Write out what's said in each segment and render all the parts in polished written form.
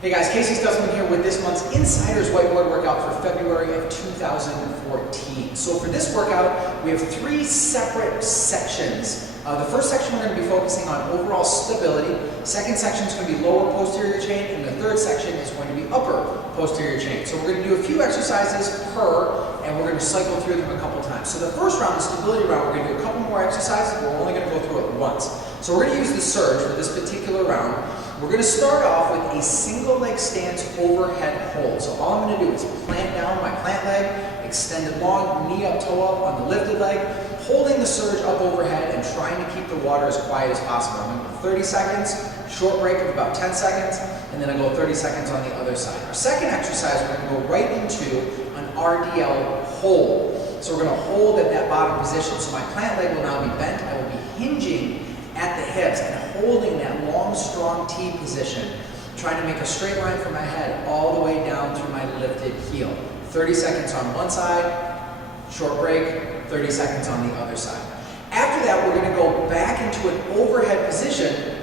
Hey guys, Casey Stutzman here with this month's Insiders Whiteboard workout for February of 2014. So for this workout, we have three separate sections. The first section we're going to be focusing on overall stability. Second section is going to be lower posterior chain, and the third section is going to be upper posterior chain. So we're going to do a few exercises per, and we're going to cycle through them a couple times. So the first round, the stability round, we're going to do a couple more exercises, but we're only going to go through it once. So we're going to use the surge for this particular round. We're going to start off with a single leg stance overhead hold. So all I'm going to do is plant down my plant leg, extended long, knee up, toe up on the lifted leg, holding the surge up overhead and trying to keep the water as quiet as possible. I'm going to go 30 seconds, short break of about 10 seconds, and then I go 30 seconds on the other side. Our second exercise, we're going to go right into an RDL hold. So we're going to hold at that bottom position. So my plant leg will now be bent. I will be hinging at the hips and holding that long, strong T position, trying to make a straight line from my head all the way down through my lifted heel. 30 seconds on one side, short break, 30 seconds on the other side. After that, we're going to go back into an overhead position,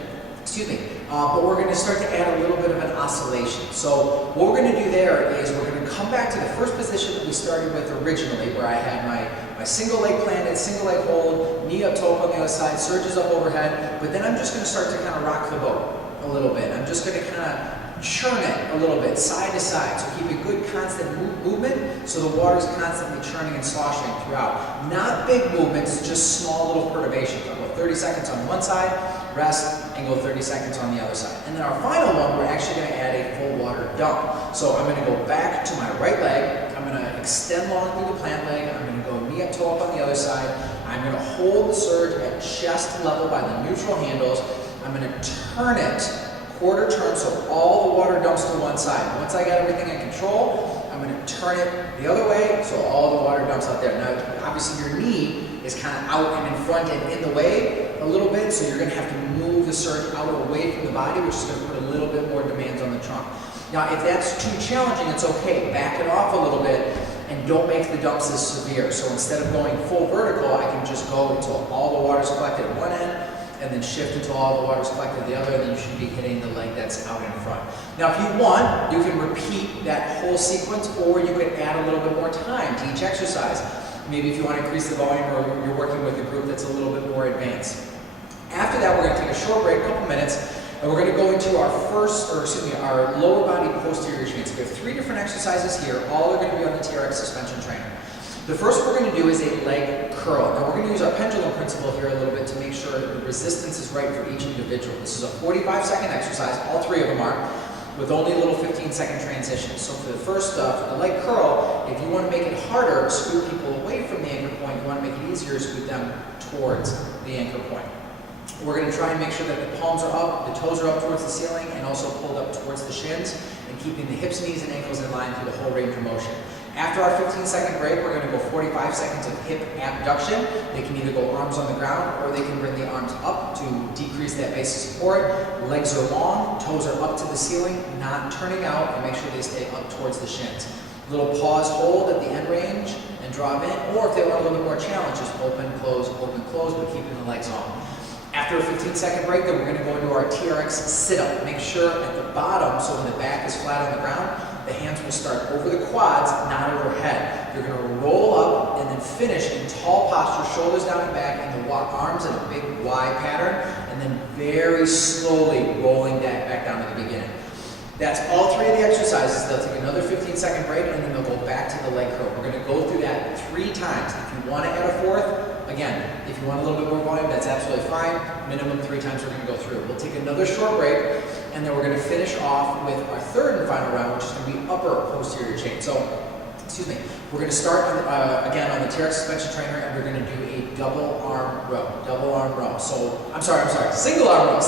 but we're going to start to add a little bit of an oscillation. So what we're going to do there is we're going to come back to the first position that we started with originally, where I had my single leg planted, single leg hold, knee up, toe up on the other side, surges up overhead, but then I'm just going to start to kind of rock the boat a little bit. I'm just going to kind of churn it a little bit, side to side, so keep a good constant movement so the water is constantly churning and sloshing throughout. Not big movements, just small little perturbations. I'll go 30 seconds on one side, rest, and go 30 seconds on the other side. And then our final one, we're actually going to add a full water dump. So I'm going to go back to my right leg, I'm going to extend long through the plant leg, I'm going to go knee up, toe up on the other side, I'm going to hold the surge at chest level by the neutral handles, I'm going to turn it quarter turn, so all the water dumps to one side. Once I got everything in control, I'm going to turn it the other way, so all the water dumps out there. Now, obviously your knee is kind of out and in front and in the way a little bit, so you're going to have to move the surge out away from the body, which is going to put a little bit more demands on the trunk. Now, if that's too challenging, it's okay. Back it off a little bit and don't make the dumps as severe. So instead of going full vertical, I can just go until all the water's collected at one end, and then shift until all the water's collected at the other, and then you should be hitting the leg that's out in front. Now, if you want, you can repeat that whole sequence, or you can add a little bit more time to each exercise. Maybe if you want to increase the volume, or you're working with a group that's a little bit more advanced. After that, we're going to take a short break, a couple minutes, and we're going to go into our lower body posterior chain. So we have three different exercises here. All are going to be on the TRX suspension trainer. The first we're going to do is a leg curl. Now we're going to use our pendulum principle here a little bit to make sure the resistance is right for each individual. This is a 45-second exercise, all three of them are, with only a little 15-second transition. So for the first, for the leg curl, if you want to make it harder, scoot people away from the anchor point. You want to make it easier, scoot them towards the anchor point. We're going to try and make sure that the palms are up, the toes are up towards the ceiling, and also pulled up towards the shins, and keeping the hips, knees, and ankles in line through the whole range of motion. After our 15-second break, we're going to go 45 seconds of hip abduction. They can either go arms on the ground, or they can bring the arms up to decrease that base of support. Legs are long, toes are up to the ceiling, not turning out, and make sure they stay up towards the shins. Little pause hold at the end range and draw them in, or if they want a little bit more challenge, just open, close, but keeping the legs on. After a 15-second break, then we're going to go into our TRX sit-up. Make sure at the bottom, so when the back is flat on the ground, the hands will start over the quads, not overhead. You're going to roll up and then finish in tall posture, shoulders down and back, and the arms in a big Y pattern, and then very slowly rolling that back down to the beginning. That's all three of the exercises. They'll take another 15-second break, and then they'll go back to the leg curl. We're going to go through that 3 times. If you want to add a fourth, again, if you want a little bit more volume, that's absolutely fine. Minimum 3 times we're going to go through. We'll take another short break, and then we're going to finish off with our third and final round, which is going to be upper posterior chain. So, we're going to start again on the TRX suspension trainer, and we're going to do a double arm row. So, single arm row.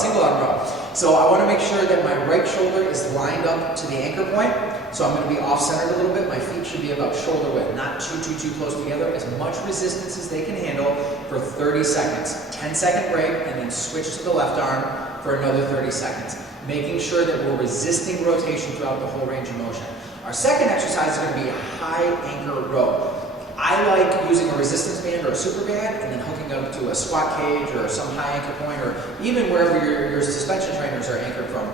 So I want to make sure that my right shoulder is lined up to the anchor point. So I'm going to be off-centered a little bit. My feet should be about shoulder width, not too close together. As much resistance as they can handle for 30 seconds. 10-second break, and then switch to the left arm for another 30 seconds. Making sure that we're resisting rotation throughout the whole range of motion. Our second exercise is going to be a high anchor row. I like using a resistance band or a super band and then hooking up to a squat cage or some high anchor point, or even wherever your suspension trainers are anchored from.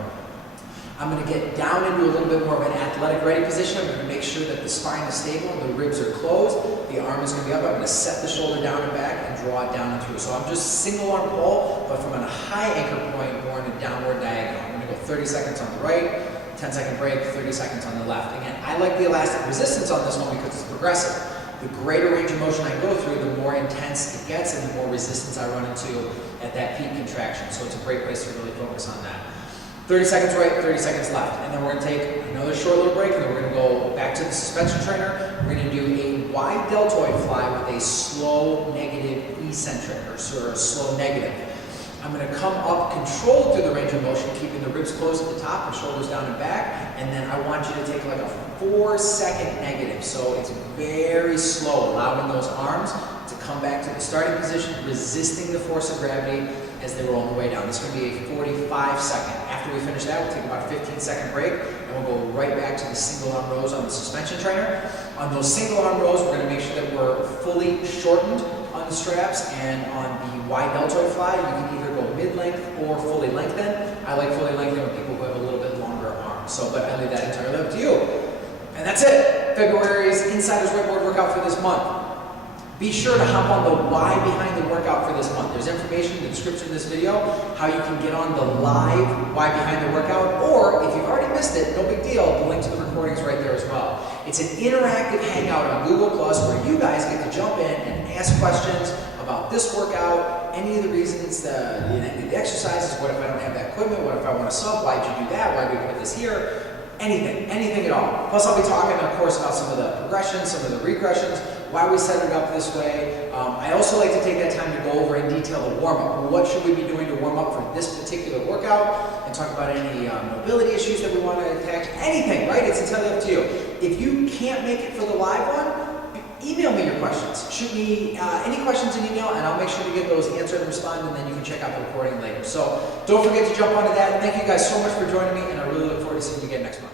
I'm going to get down into a little bit more of an athletic ready position. I'm going to make sure that the spine is stable and the ribs are closed. The arm is going to be up. I'm going to set the shoulder down and back and draw it down and through. So I'm just single arm pull, but from a high anchor point, more in a downward diagonal. I'm going to go 30 seconds on the right, 10-second break, 30 seconds on the left. Again, I like the elastic resistance on this one because it's progressive. The greater range of motion I go through, the more intense it gets and the more resistance I run into at that peak contraction. So it's a great place to really focus on that. 30 seconds right, 30 seconds left. And then we're going to take another short little break, and then we're going to go back to the suspension trainer. We're going to do a wide deltoid fly with a slow negative eccentric, or sort of slow negative. I'm going to come up controlled through the range of motion, keeping the ribs closed at the top and shoulders down and back. And then I want you to take like a 4-second negative. So it's very slow, allowing those arms to come back to the starting position, resisting the force of gravity as they roll on the way down. This is going to be a 45-second. After we finish that, we'll take about a 15-second break, and we'll go right back to the single arm rows on the suspension trainer. On those single arm rows, we're going to make sure that we're fully shortened on the straps, and on the wide deltoid fly, you can either go mid-length or fully lengthened. I like fully lengthened with people who have a little bit longer arms, but I leave that entirely up to you. And that's it. February's Insiders Whiteboard workout for this month. Be sure to hop on the why behind the workout for this month. There's information in the description of this video, how you can get on the live why behind the workout, or if you've already missed it, no big deal, the link to the recording's right there as well. It's an interactive hangout on Google Plus where you guys get to jump in and ask questions about this workout, any of the reasons, the exercises, what if I don't have that equipment, what if I want to sub, why'd you do that, why did we put this here? Anything at all. Plus I'll be talking, of course, about some of the progressions, some of the regressions, why we set it up this way. I also like to take that time to go over in detail the warm-up. What should we be doing to warm up for this particular workout, and talk about any mobility issues that we want to attack. Anything, right? It's entirely up to you. If you can't make it for the live one, email me your questions. Shoot me any questions in email, and I'll make sure to get those answered and respond, and then you can check out the recording later. So don't forget to jump onto that. Thank you guys so much for joining me, and I really look forward to seeing you again next month.